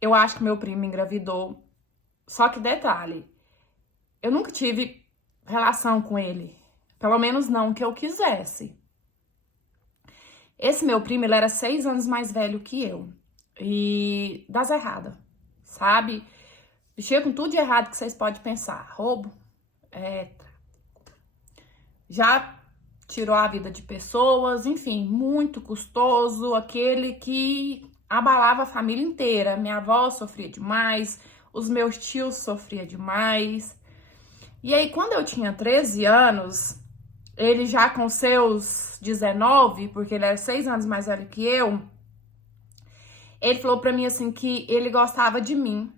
Eu acho que meu primo engravidou. Só que detalhe, eu nunca tive relação com ele. Pelo menos não que eu quisesse. Esse meu primo, ele era 6 anos mais velho que eu. E das erradas, sabe? Mexia com tudo de errado que vocês podem pensar. Roubo, é, já tirou a vida de pessoas, enfim, muito custoso, aquele que abalava a família inteira. Minha avó sofria demais, os meus tios sofriam demais. E aí, quando eu tinha 13 anos, ele já com seus 19, porque ele era 6 anos mais velho que eu, ele falou pra mim assim que ele gostava de mim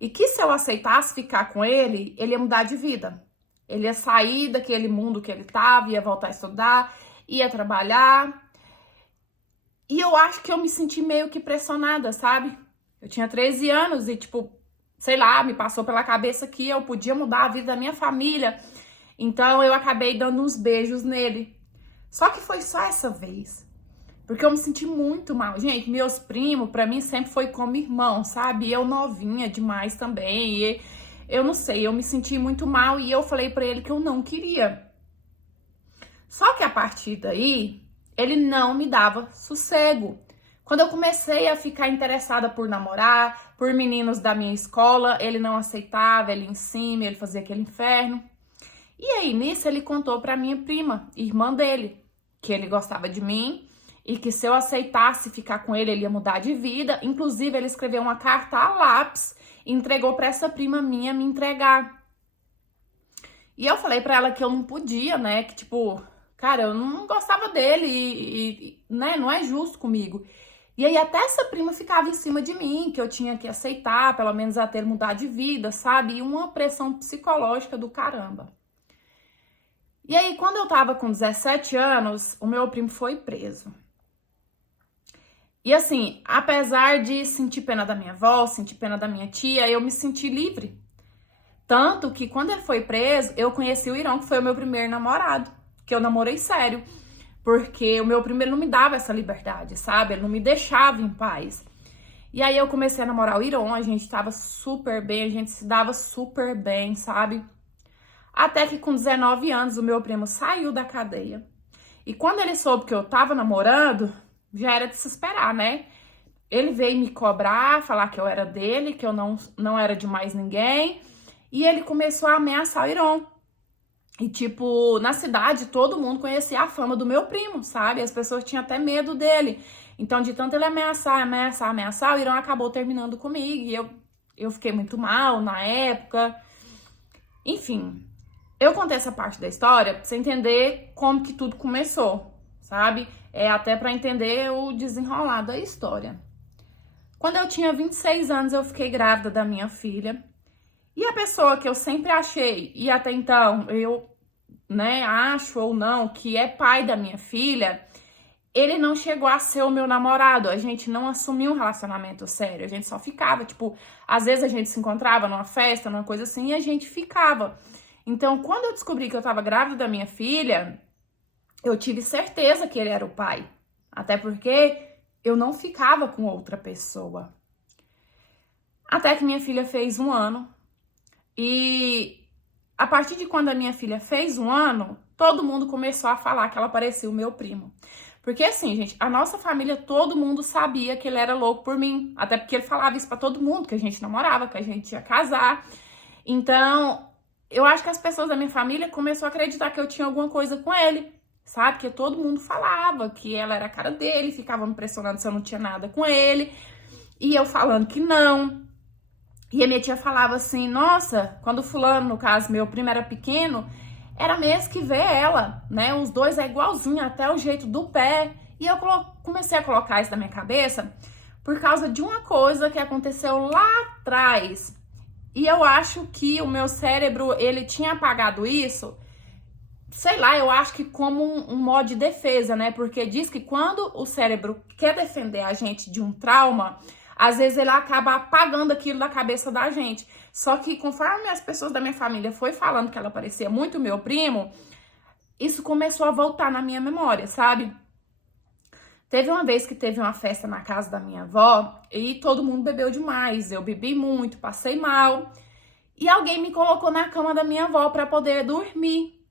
e que se eu aceitasse ficar com ele, ele ia mudar de vida. Ele ia sair daquele mundo que ele tava, ia voltar a estudar, ia trabalhar. E eu acho que eu me senti meio que pressionada, sabe? Eu tinha 13 anos e, tipo, sei lá, me passou pela cabeça que eu podia mudar a vida da minha família. Então eu acabei dando uns beijos nele. Só que foi só essa vez. Porque eu me senti muito mal. Gente, meus primos, pra mim, sempre foi como irmão, sabe? Eu novinha demais também. E eu não sei, eu me senti muito mal e eu falei pra ele que eu não queria. Só que a partir daí, ele não me dava sossego. Quando eu comecei a ficar interessada por namorar, por meninos da minha escola, ele não aceitava, ele em cima, ele fazia aquele inferno. E aí, nisso, ele contou pra minha prima, irmã dele, que ele gostava de mim e que se eu aceitasse ficar com ele, ele ia mudar de vida. Inclusive, ele escreveu uma carta a lápis e entregou pra essa prima minha me entregar. E eu falei pra ela que eu não podia, né? Que tipo, cara, eu não gostava dele né, não é justo comigo. E aí até essa prima ficava em cima de mim, que eu tinha que aceitar, pelo menos até ele mudar de vida, sabe? E uma pressão psicológica do caramba. E aí, quando eu tava com 17 anos, o meu primo foi preso. E assim, apesar de sentir pena da minha avó, sentir pena da minha tia, eu me senti livre. Tanto que quando ele foi preso, eu conheci o Irão, que foi o meu primeiro namorado, que eu namorei sério. Porque o meu primeiro não me dava essa liberdade, sabe? Ele não me deixava em paz. E aí eu comecei a namorar o Iron, a gente tava super bem, a gente se dava super bem, sabe? Até que com 19 anos o meu primo saiu da cadeia. E quando ele soube que eu tava namorando, já era de se esperar, né? Ele veio me cobrar, falar que eu era dele, que eu não era de mais ninguém. E ele começou a ameaçar o Iron. E, tipo, na cidade, todo mundo conhecia a fama do meu primo, sabe? As pessoas tinham até medo dele. Então, de tanto ele ameaçar, o Irã acabou terminando comigo. E eu fiquei muito mal na época. Enfim, eu contei essa parte da história pra você entender como que tudo começou, sabe? É até pra entender o desenrolar da história. Quando eu tinha 26 anos, eu fiquei grávida da minha filha. E a pessoa que eu sempre achei, e até então eu, né, acho ou não, que é pai da minha filha, ele não chegou a ser o meu namorado. A gente não assumiu um relacionamento sério. A gente só ficava, tipo, às vezes a gente se encontrava numa festa, numa coisa assim, e a gente ficava. Então, quando eu descobri que eu tava grávida da minha filha, eu tive certeza que ele era o pai. Até porque eu não ficava com outra pessoa. Até que minha filha fez 1 ano. E a partir de quando a minha filha fez 1 ano, todo mundo começou a falar que ela parecia o meu primo. Porque assim, gente, a nossa família, todo mundo sabia que ele era louco por mim. Até porque ele falava isso pra todo mundo, que a gente namorava, que a gente ia casar. Então, eu acho que as pessoas da minha família começaram a acreditar que eu tinha alguma coisa com ele, sabe? Porque todo mundo falava que ela era a cara dele, ficava me pressionando se eu não tinha nada com ele. E eu falando que não. E a minha tia falava assim, nossa, quando o fulano, no caso, meu primo era pequeno, era mesmo que ver ela, né? Os dois é igualzinho, até o jeito do pé. E eu comecei a colocar isso na minha cabeça por causa de uma coisa que aconteceu lá atrás. E eu acho que o meu cérebro, ele tinha apagado isso, sei lá, eu acho que como um modo de defesa, né? Porque diz que quando o cérebro quer defender a gente de um trauma, às vezes ele acaba apagando aquilo da cabeça da gente. Só que conforme as pessoas da minha família foi falando que ela parecia muito meu primo, isso começou a voltar na minha memória, sabe? Teve uma vez que teve uma festa na casa da minha avó e todo mundo bebeu demais. Eu bebi muito, passei mal. E alguém me colocou na cama da minha avó para poder dormir.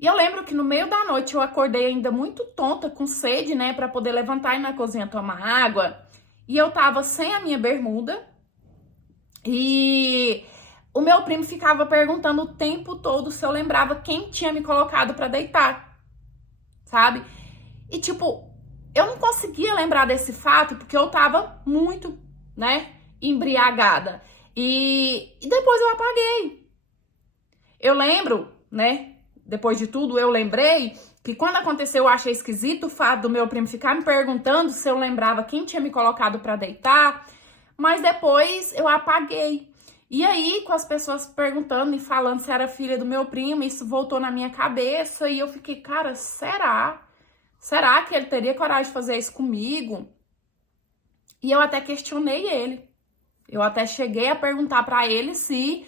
E eu lembro que no meio da noite eu acordei ainda muito tonta, com sede, né, para poder levantar e ir na cozinha tomar água. E eu tava sem a minha bermuda. E o meu primo ficava perguntando o tempo todo se eu lembrava quem tinha me colocado para deitar, sabe? E tipo, eu não conseguia lembrar desse fato porque eu tava muito, né, embriagada. E depois eu apaguei. Eu lembro, né, depois de tudo, eu lembrei que quando aconteceu, eu achei esquisito o fato do meu primo ficar me perguntando se eu lembrava quem tinha me colocado para deitar, mas depois eu apaguei. E aí, com as pessoas perguntando e falando se era filha do meu primo, isso voltou na minha cabeça e eu fiquei, cara, será? Será que ele teria coragem de fazer isso comigo? E eu até questionei ele. Eu até cheguei a perguntar para ele se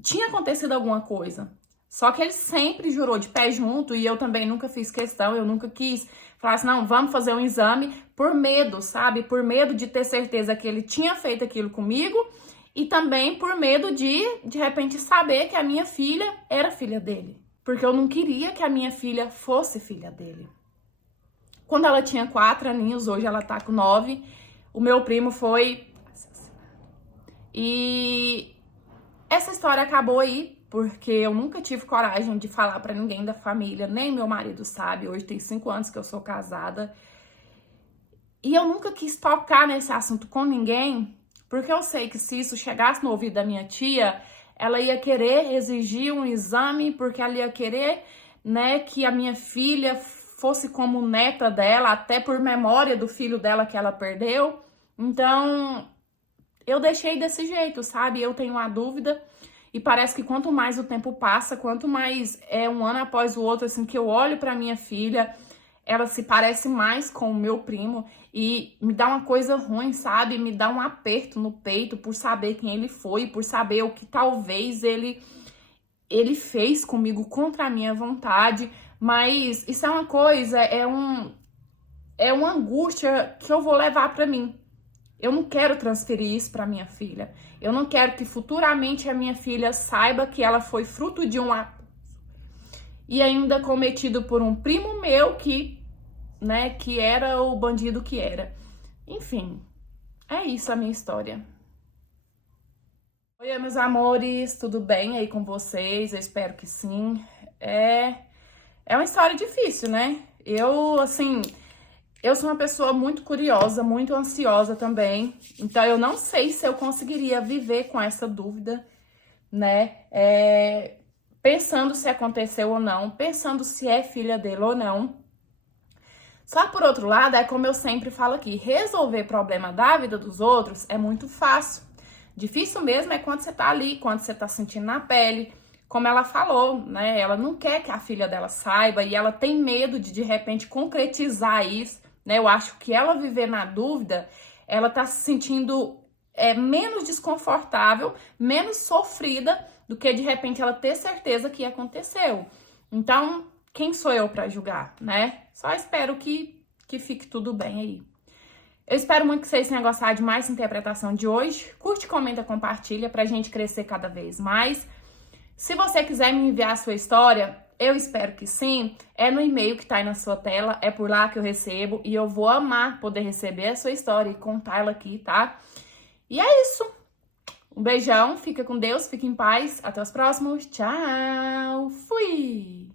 tinha acontecido alguma coisa. Só que ele sempre jurou de pé junto e eu também nunca fiz questão, eu nunca quis falar assim, não, vamos fazer um exame por medo, sabe? Por medo de ter certeza que ele tinha feito aquilo comigo e também por medo de repente, saber que a minha filha era filha dele. Porque eu não queria que a minha filha fosse filha dele. Quando ela tinha 4 aninhos, hoje ela tá com 9, o meu primo foi assassinado. E essa história acabou aí, porque eu nunca tive coragem de falar pra ninguém da família, nem meu marido sabe, hoje tem 5 anos que eu sou casada. E eu nunca quis tocar nesse assunto com ninguém, porque eu sei que se isso chegasse no ouvido da minha tia, ela ia querer exigir um exame, porque ela ia querer, né, que a minha filha fosse como neta dela, até por memória do filho dela que ela perdeu. Então, eu deixei desse jeito, sabe? Eu tenho uma dúvida e parece que quanto mais o tempo passa, quanto mais é um ano após o outro, assim, que eu olho pra minha filha, ela se parece mais com o meu primo e me dá uma coisa ruim, sabe? Me dá um aperto no peito por saber quem ele foi, por saber o que talvez ele fez comigo contra a minha vontade. Mas isso é uma coisa, é uma angústia que eu vou levar pra mim. Eu não quero transferir isso para minha filha. Eu não quero que futuramente a minha filha saiba que ela foi fruto de um ato e ainda cometido por um primo meu que, né, que era o bandido que era. Enfim, é isso a minha história. Oi, meus amores, tudo bem aí com vocês? Eu espero que sim. É uma história difícil, né? Eu sou uma pessoa muito curiosa, muito ansiosa também. Então, eu não sei se eu conseguiria viver com essa dúvida, né? Pensando se aconteceu ou não, pensando se é filha dele ou não. Só que, por outro lado, é como eu sempre falo aqui, resolver problema da vida dos outros é muito fácil. Difícil mesmo é quando você tá ali, quando você tá sentindo na pele. Como ela falou, né? Ela não quer que a filha dela saiba e ela tem medo de repente, concretizar isso, né? Eu acho que ela viver na dúvida, ela tá se sentindo menos desconfortável, menos sofrida do que, de repente, ela ter certeza que aconteceu. Então, quem sou eu pra julgar, né? Só espero que fique tudo bem aí. Eu espero muito que vocês tenham gostado de mais interpretação de hoje. Curte, comenta, compartilha pra gente crescer cada vez mais. Se você quiser me enviar a sua história, eu espero que sim, é no e-mail que tá aí na sua tela, é por lá que eu recebo e eu vou amar poder receber a sua história e contar ela aqui, tá? E é isso. Um beijão, fica com Deus, fica em paz, até os próximos, tchau, fui!